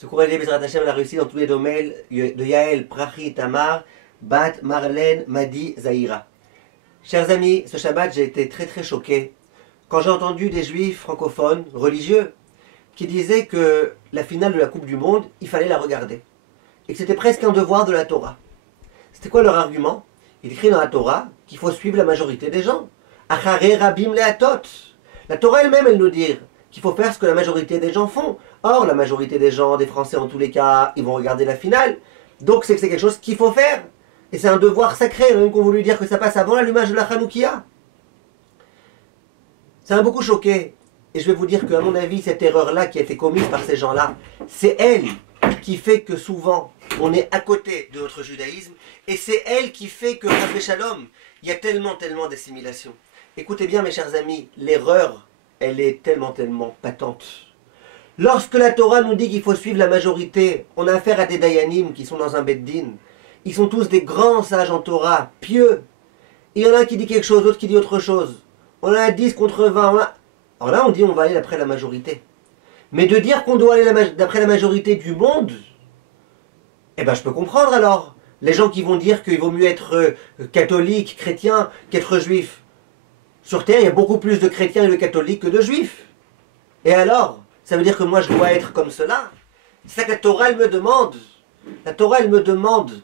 Ce cours de Bezrat Hashem a réussi dans tous les domaines de Yael, Prachi, Tamar, Bat, Marlène, Madi, Zahira. Chers amis, ce Shabbat, j'ai été très choqué quand j'ai entendu des juifs francophones, religieux, qui disaient que la finale de la Coupe du Monde, il fallait la regarder. Et que c'était presque un devoir de la Torah. C'était quoi leur argument? Il écrit dans la Torah qu'il faut suivre la majorité des gens. Achare rabim leatot. La Torah elle-même, elle nous dit qu'il faut faire ce que la majorité des gens font. Or, la majorité des gens, des Français en tous les cas, ils vont regarder la finale. Donc c'est que c'est quelque chose qu'il faut faire. Et c'est un devoir sacré, même qu'on voulu dire que ça passe avant l'allumage de la Hanoukia. Ça m'a beaucoup choqué. Et je vais vous dire qu'à mon avis, cette erreur-là qui a été commise par ces gens-là, c'est elle qui fait que souvent, on est à côté de notre judaïsme. Et c'est elle qui fait que, après Shalom, il y a tellement d'assimilation. Écoutez bien, mes chers amis, l'erreur, elle est tellement patente. Lorsque la Torah nous dit qu'il faut suivre la majorité, on a affaire à des dayanim qui sont dans un beddin. Ils sont tous des grands sages en Torah, pieux. Il y en a un qui dit quelque chose, l'autre qui dit autre chose. On a 10 contre 20. Alors là, on dit on va aller d'après la majorité. Mais de dire qu'on doit aller d'après la majorité du monde, eh ben je peux comprendre alors. Les gens qui vont dire qu'il vaut mieux être catholique, chrétien, qu'être juif. Sur Terre, il y a beaucoup plus de chrétiens et de catholiques que de juifs. Et alors, ça veut dire que moi je dois être comme cela? C'est ça que la Torah, elle me demande. La Torah, elle me demande,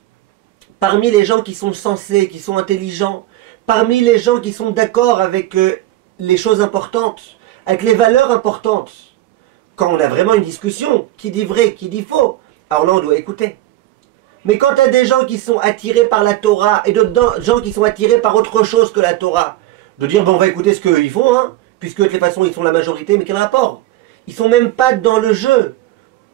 parmi les gens qui sont sensés, qui sont intelligents, parmi les gens qui sont d'accord avec les choses importantes, avec les valeurs importantes, quand on a vraiment une discussion, qui dit vrai, qui dit faux, alors là on doit écouter. Mais quand tu as des gens qui sont attirés par la Torah et d'autres gens qui sont attirés par autre chose que la Torah, de dire bon on va écouter ce qu'eux ils font, hein, puisque de toute façon ils sont la majorité, mais quel rapport? Ils sont même pas dans le jeu.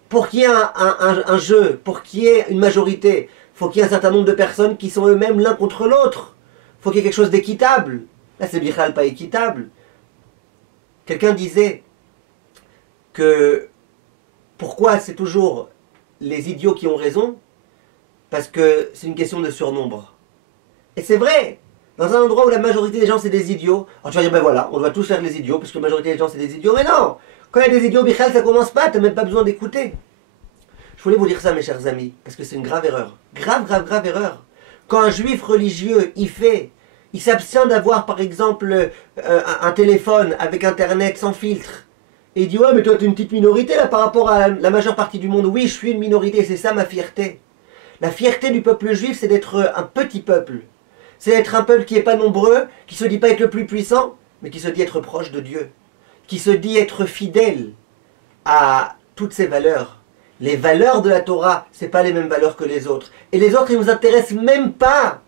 Pour qu'il y ait un jeu, pour qu'il y ait une majorité, il faut qu'il y ait un certain nombre de personnes qui sont eux-mêmes l'un contre l'autre. Il faut qu'il y ait quelque chose d'équitable. Là c'est bichal pas équitable. Quelqu'un disait que pourquoi c'est toujours les idiots qui ont raison? Parce que c'est une question de surnombre. Et c'est vrai. Dans un endroit où la majorité des gens c'est des idiots, alors tu vas dire ben voilà, on doit tous faire les idiots, parce que la majorité des gens c'est des idiots. Mais non! Quand il y a des idiots, bichal, ça commence pas, t'as même pas besoin d'écouter. Je voulais vous dire ça mes chers amis, parce que c'est une grave erreur. Grave erreur. Quand un juif religieux, il s'abstient d'avoir par exemple un téléphone avec internet sans filtre. Et il dit ouais mais toi t'es une petite minorité là par rapport à la majeure partie du monde. Oui je suis une minorité, c'est ça ma fierté. La fierté du peuple juif c'est d'être un petit peuple. C'est d'être un peuple qui n'est pas nombreux, qui se dit pas être le plus puissant, mais qui se dit être proche de Dieu. Qui se dit être fidèle à toutes ces valeurs. Les valeurs de la Torah, c'est pas les mêmes valeurs que les autres. Et les autres, ils nous intéressent même pas.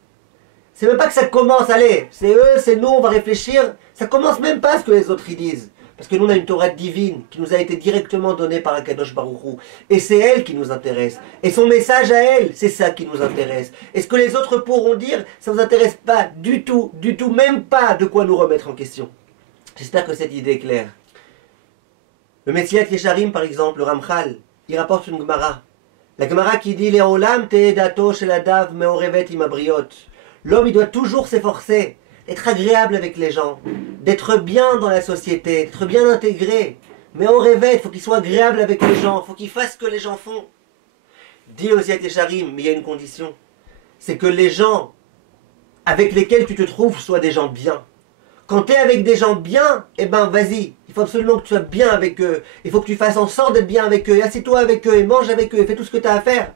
C'est même pas que ça commence, allez, c'est eux, c'est nous, on va réfléchir. Ça commence même pas ce que les autres ils disent. Parce que nous, on a une Torah divine qui nous a été directement donnée par Akadosh Baruch Hu. Et c'est elle qui nous intéresse. Et son message à elle, c'est ça qui nous intéresse. Et ce que les autres pourront dire, ça ne nous intéresse pas du tout, même pas de quoi nous remettre en question. J'espère que cette idée est claire. Le Metzilat Yesharim, par exemple, le Ramchal, il rapporte une Gemara. La Gemara qui dit Leolam te'edato shel adav meorevet im habriot. L'homme, il doit toujours s'efforcer d'être agréable avec les gens, d'être bien dans la société, d'être bien intégré. Mais au réveil, il faut qu'il soit agréable avec les gens, il faut qu'il fasse ce que les gens font. Dit le Metzilat Yesharim, mais il y a une condition. C'est que les gens avec lesquels tu te trouves soient des gens bien. Quand tu es avec des gens bien, eh ben vas-y, il faut absolument que tu sois bien avec eux. Il faut que tu fasses en sorte d'être bien avec eux. Et assieds-toi avec eux et mange avec eux et fais tout ce que tu as à faire.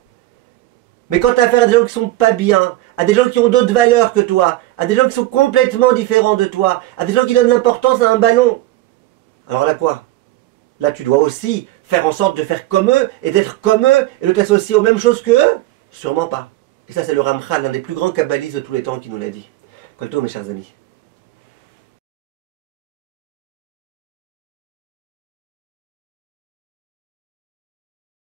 Mais quand tu as affaire à des gens qui sont pas bien, à des gens qui ont d'autres valeurs que toi, à des gens qui sont complètement différents de toi, à des gens qui donnent l'importance à un ballon, alors là quoi? Là tu dois aussi faire en sorte de faire comme eux et d'être comme eux et de t'associer aux mêmes choses que eux? Sûrement pas. Et ça c'est le Ramchal, l'un des plus grands kabbalistes de tous les temps qui nous l'a dit. Kolto mes chers amis.